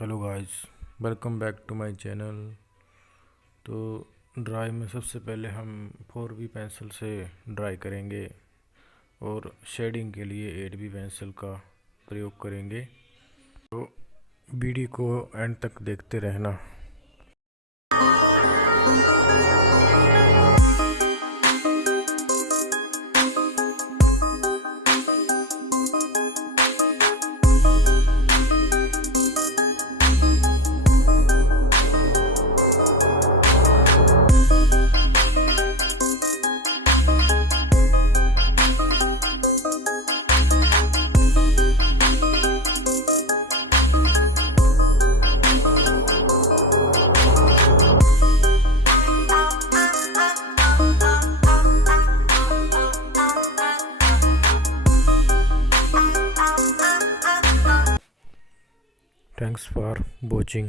Hello guys, welcome back to my channel. तो dry में सबसे पहले हम 4B पेंसिल से ड्राई करेंगे और शेडिंग के लिए 8B पेंसिल का प्रयोग करेंगे। तो वीडियो को एंड तक देखते रहना। Thanks for watching.